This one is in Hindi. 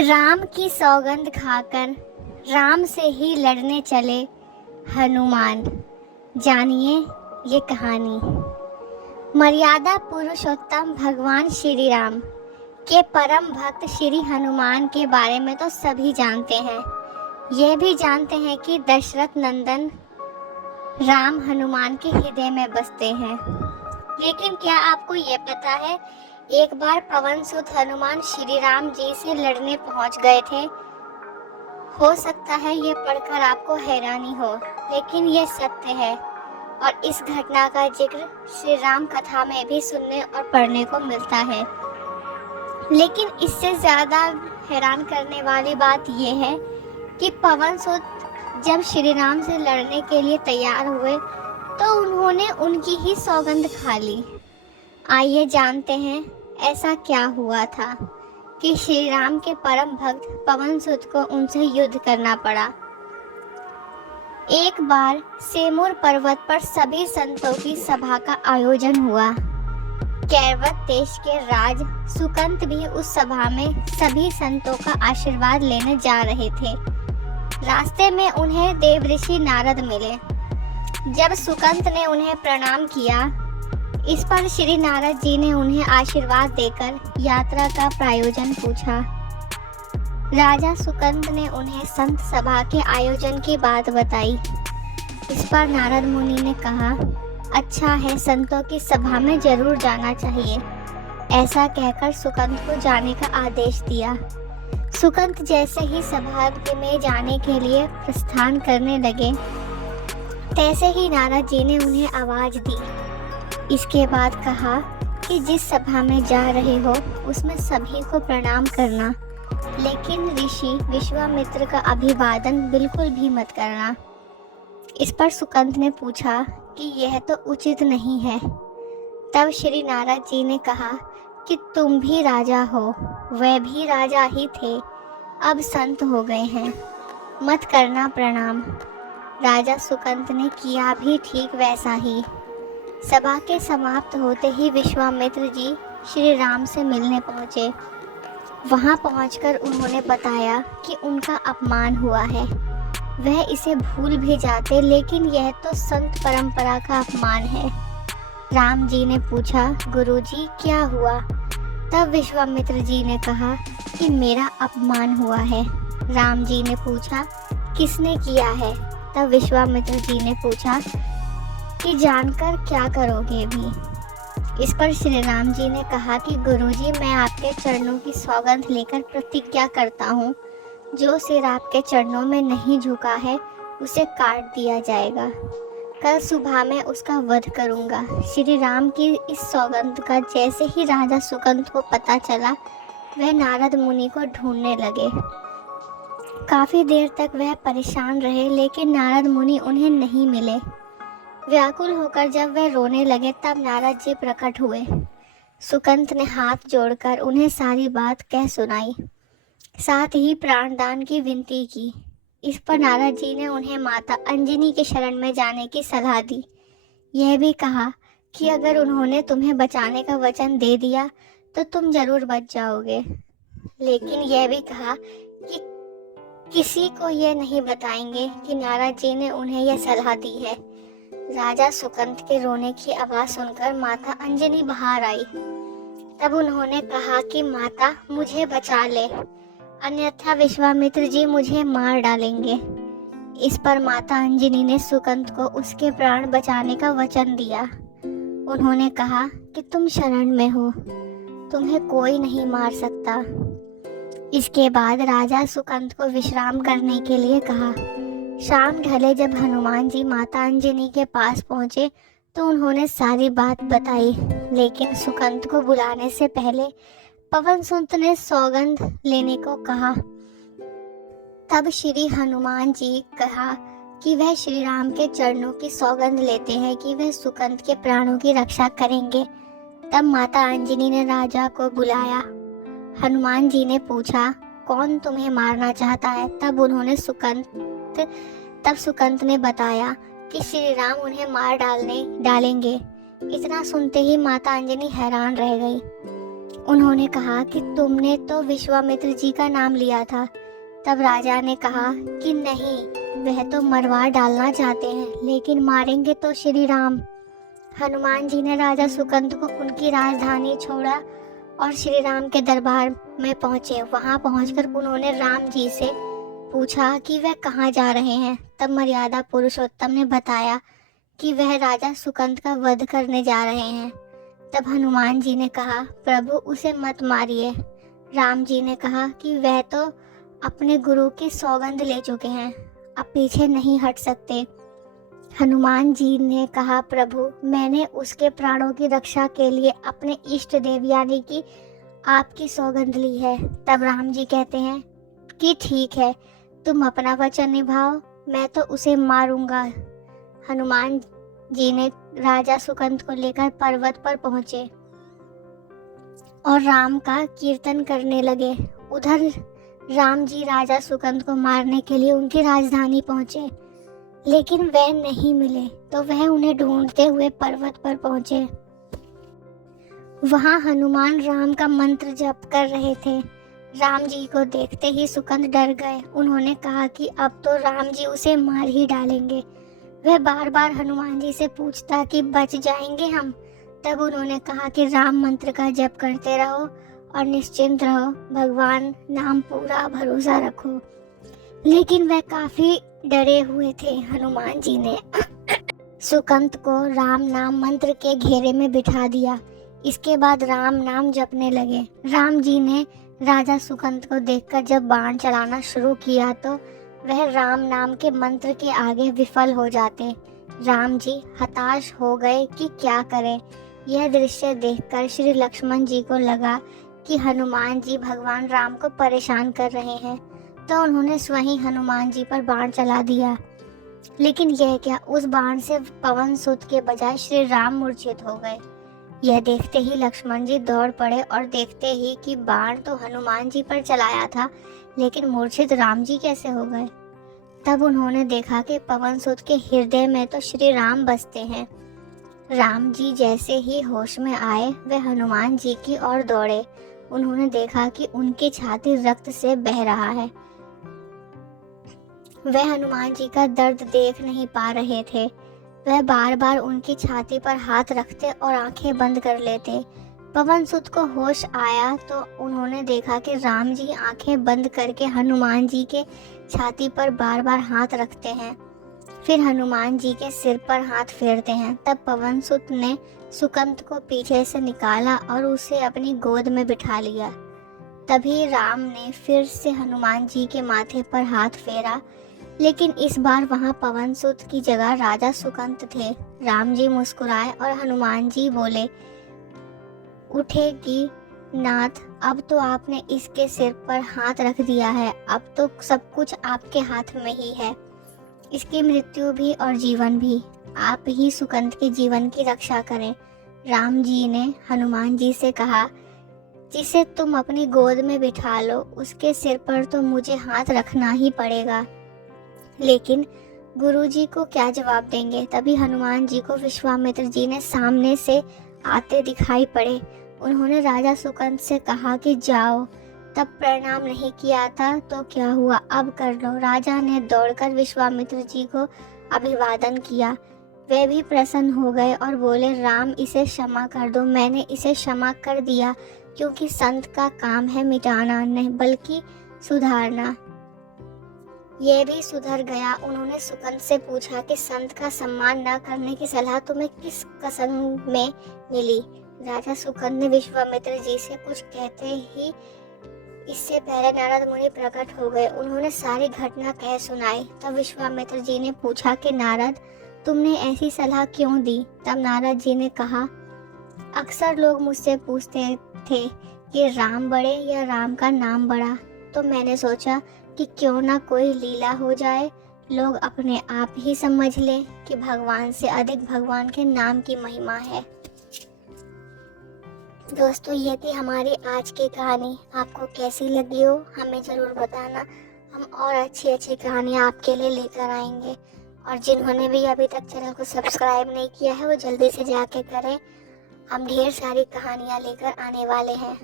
राम की सौगंध खाकर राम से ही लड़ने चले हनुमान। जानिए ये कहानी। मर्यादा पुरुषोत्तम भगवान श्री राम के परम भक्त श्री हनुमान के बारे में तो सभी जानते हैं। यह भी जानते हैं कि दशरथ नंदन राम हनुमान के हृदय में बसते हैं। लेकिन क्या आपको ये पता है, एक बार पवन सुत हनुमान श्री राम जी से लड़ने पहुंच गए थे। हो सकता है ये पढ़कर आपको हैरानी हो, लेकिन ये सत्य है और इस घटना का जिक्र श्री राम कथा में भी सुनने और पढ़ने को मिलता है। लेकिन इससे ज्यादा हैरान करने वाली बात यह है कि पवन सुत जब श्री राम से लड़ने के लिए तैयार हुए तो उन्होंने उनकी ही सौगंध खा ली। आइए जानते हैं ऐसा क्या हुआ था कि श्री राम के परम भक्त पवन सुत को उनसे युद्ध करना पड़ा। एक बार सेमूर पर्वत पर सभी संतों की सभा का आयोजन हुआ। कैरवत देश के राज सुकंत भी उस सभा में सभी संतों का आशीर्वाद लेने जा रहे थे। रास्ते में उन्हें देवऋषि नारद मिले। जब सुकंत ने उन्हें प्रणाम किया, इस पर श्री नारद जी ने उन्हें आशीर्वाद देकर यात्रा का प्रायोजन पूछा। राजा सुकंत ने उन्हें संत सभा के आयोजन की बात बताई। इस पर नारद मुनि ने कहा, अच्छा है, संतों की सभा में जरूर जाना चाहिए। ऐसा कहकर सुकंत को जाने का आदेश दिया। सुकंत जैसे ही सभा में जाने के लिए प्रस्थान करने लगे, तैसे ही नारद जी ने उन्हें आवाज दी। इसके बाद कहा कि जिस सभा में जा रहे हो उसमें सभी को प्रणाम करना, लेकिन ऋषि विश्वामित्र का अभिवादन बिल्कुल भी मत करना। इस पर सुकंत ने पूछा कि यह तो उचित नहीं है। तब श्री नारद जी ने कहा कि तुम भी राजा हो, वह भी राजा ही थे, अब संत हो गए हैं, मत करना प्रणाम। राजा सुकंत ने किया भी ठीक वैसा ही। सभा के समाप्त होते ही विश्वामित्र जी श्री राम से मिलने पहुंचे। वहां पहुंचकर उन्होंने बताया कि उनका अपमान हुआ है। वह इसे भूल भी जाते, लेकिन यह तो संत परंपरा का अपमान है। राम जी ने पूछा, गुरुजी क्या हुआ? तब विश्वामित्र जी ने कहा कि मेरा अपमान हुआ है। राम जी ने पूछा, किसने किया है? तब विश्वामित्र जी ने पूछा कि जानकर क्या करोगे भी? इस पर श्री राम जी ने कहा कि गुरुजी, मैं आपके चरणों की सौगंध लेकर प्रतिज्ञा करता हूँ, जो सिर आपके चरणों में नहीं झुका है उसे काट दिया जाएगा। कल सुबह मैं उसका वध करूँगा। श्री राम की इस सौगंध का जैसे ही राजा सुकंत को पता चला, वह नारद मुनि को ढूंढने लगे। काफी देर तक वह परेशान रहे, लेकिन नारद मुनि उन्हें नहीं मिले। व्याकुल होकर जब वह रोने लगे, तब नारद जी प्रकट हुए। सुकंत ने हाथ जोड़कर उन्हें सारी बात कह सुनाई, साथ ही प्राणदान की विनती की। इस पर नारद जी ने उन्हें माता अंजनी के शरण में जाने की सलाह दी। यह भी कहा कि अगर उन्होंने तुम्हें बचाने का वचन दे दिया तो तुम जरूर बच जाओगे। लेकिन यह भी कहा कि किसी को यह नहीं बताएंगे कि नारद जी ने उन्हें यह सलाह दी है। राजा सुकंत के रोने की आवाज सुनकर माता अंजनी बाहर आई। तब उन्होंने कहा कि माता, मुझे बचा ले, अन्यथा विश्वामित्र जी मुझे मार डालेंगे। इस पर माता अंजनी ने सुकंत को उसके प्राण बचाने का वचन दिया। उन्होंने कहा कि तुम शरण में हो, तुम्हें कोई नहीं मार सकता। इसके बाद राजा सुकंत को विश्राम करने के लिए कहा। शाम ढले जब हनुमान जी माता अंजनी के पास पहुंचे तो उन्होंने सारी बात बताई, लेकिन सुकंत को बुलाने से पहले पवन सुत ने सौगंध लेने को कहा। तब श्री हनुमान जी कहा कि वह श्री राम के चरणों की सौगंध लेते हैं कि वह सुकंत के प्राणों की रक्षा करेंगे। तब माता अंजनी ने राजा को बुलाया। हनुमान जी ने पूछा, कौन तुम्हें मारना चाहता है? तब सुकंत ने बताया कि श्री राम उन्हें मार डालेंगे। इतना सुनते ही माता अंजनी हैरान रह गई। उन्होंने कहा कि तुमने तो विश्वामित्र जी का नाम लिया था। तब राजा ने कहा कि नहीं, वह तो मरवा डालना चाहते हैं, लेकिन मारेंगे तो श्री राम। हनुमान जी ने राजा सुकंद को उनकी राजधानी छोड़ा और श्री राम के दरबार में पहुंचे। वहां पहुंचकर उन्होंने राम जी से पूछा कि वह कहाँ जा रहे हैं। तब मर्यादा पुरुषोत्तम ने बताया कि वह राजा सुकंद का वध करने जा रहे हैं। तब हनुमान जी ने कहा, प्रभु उसे मत मारिए। राम जी ने कहा कि वह तो अपने गुरु की सौगंध ले चुके हैं, अब पीछे नहीं हट सकते। हनुमान जी ने कहा, प्रभु मैंने उसके प्राणों की रक्षा के लिए अपने इष्ट देव यानी कि आपकी सौगंध ली है। तब राम जी कहते हैं कि ठीक है, तुम अपना वचन निभाओ, मैं तो उसे मारूंगा। हनुमान जी ने राजा सुकंद को लेकर पर्वत पर पहुंचे और राम का कीर्तन करने लगे। उधर राम जी राजा सुकंद को मारने के लिए उनकी राजधानी पहुंचे, लेकिन वह नहीं मिले तो वह उन्हें ढूंढते हुए पर्वत पर पहुंचे। वहां हनुमान राम का मंत्र जप कर रहे थे। राम जी को देखते ही सुकंद डर गए। उन्होंने कहा कि अब तो राम जी उसे मार ही डालेंगे। वह बार बार हनुमान जी से पूछता कि बच जाएंगे हम। तब उन्होंने कहा कि राम मंत्र का जप करते रहो और निश्चिंत रहो, भगवान नाम पूरा भरोसा रखो। लेकिन वह काफी डरे हुए थे। हनुमान जी ने सुकंद को राम नाम मंत्र के घेरे में बिठा दिया। इसके बाद राम नाम जपने लगे। राम जी ने राजा सुकंद को देखकर जब बाण चलाना शुरू किया तो वह राम नाम के मंत्र के आगे विफल हो जाते। राम जी हताश हो गए कि क्या करें। यह दृश्य देखकर श्री लक्ष्मण जी को लगा कि हनुमान जी भगवान राम को परेशान कर रहे हैं, तो उन्होंने स्वयं हनुमान जी पर बाण चला दिया। लेकिन यह क्या, उस बाण से पवन सुत के बजाय श्री राम मूर्छित हो गए। यह देखते ही लक्ष्मण जी दौड़ पड़े और देखते ही कि बाण तो हनुमान जी पर चलाया था, लेकिन मूर्छित राम जी कैसे हो गए। तब उन्होंने देखा कि पवन सुत के हृदय में तो श्री राम बसते हैं। राम जी जैसे ही होश में आए वे हनुमान जी की ओर दौड़े। उन्होंने देखा कि उनकी छाती रक्त से बह रहा है। वह हनुमान जी का दर्द देख नहीं पा रहे थे। वह बार बार उनकी छाती पर हाथ रखते और आंखें बंद कर लेते। पवन सुत को होश आया तो उन्होंने देखा कि राम जी आंखें बंद करके हनुमान जी के छाती पर बार बार हाथ रखते हैं, फिर हनुमान जी के सिर पर हाथ फेरते हैं। तब पवन सुत ने सुकंद को पीछे से निकाला और उसे अपनी गोद में बिठा लिया। तभी राम ने फिर से हनुमान जी के माथे पर हाथ फेरा, लेकिन इस बार वहां पवन सुत की जगह राजा सुकंद थे। राम जी मुस्कुराए और हनुमान जी बोले, उठेगी नाथ, अब तो आपने इसके सिर पर हाथ रख दिया है, अब तो सब कुछ आपके हाथ में ही है। इसकी मृत्यु भी और जीवन भी, आप ही सुकंद के जीवन की रक्षा करें। राम जी ने हनुमान जी से कहा, जिसे तुम अपनी गोद में बिठा लो उसके सिर पर तो मुझे हाथ रखना ही पड़ेगा, लेकिन गुरुजी को क्या जवाब देंगे। तभी हनुमान जी को विश्वामित्र जी ने सामने से आते दिखाई पड़े। उन्होंने राजा सुकंद से कहा कि जाओ, तब प्रणाम नहीं किया था तो क्या हुआ, अब कर लो। राजा ने दौड़कर विश्वामित्र जी को अभिवादन किया। वे भी प्रसन्न हो गए और बोले, राम इसे क्षमा कर दो। मैंने इसे क्षमा कर दिया क्योंकि संत का काम है मिटाना नहीं बल्कि सुधारना। यह भी सुधर गया। उन्होंने सुकंद से पूछा कि संत का सम्मान न करने की सलाह तुम्हें किस कसम में मिली। राजा सुकंद ने विश्वामित्र जी से कुछ कहते ही इससे पहले नारद मुनि प्रकट हो गए। उन्होंने सारी घटना कह सुनाई। तब विश्वामित्र जी ने पूछा कि नारद, तुमने ऐसी सलाह क्यों दी। तब नारद जी ने कहा, अक्सर लोग मुझसे पूछते थे कि राम बड़े या राम का नाम बड़ा, तो मैंने सोचा कि क्यों ना कोई लीला हो जाए, लोग अपने आप ही समझ ले कि भगवान से अधिक भगवान के नाम की महिमा है। दोस्तों, ये थी हमारी आज की कहानी। आपको कैसी लगी हो हमें ज़रूर बताना। हम और अच्छी कहानियाँ आपके लिए लेकर आएंगे। और जिन्होंने भी अभी तक चैनल को सब्सक्राइब नहीं किया है वो जल्दी से जाके करें। हम ढेर सारी कहानियाँ लेकर आने वाले हैं।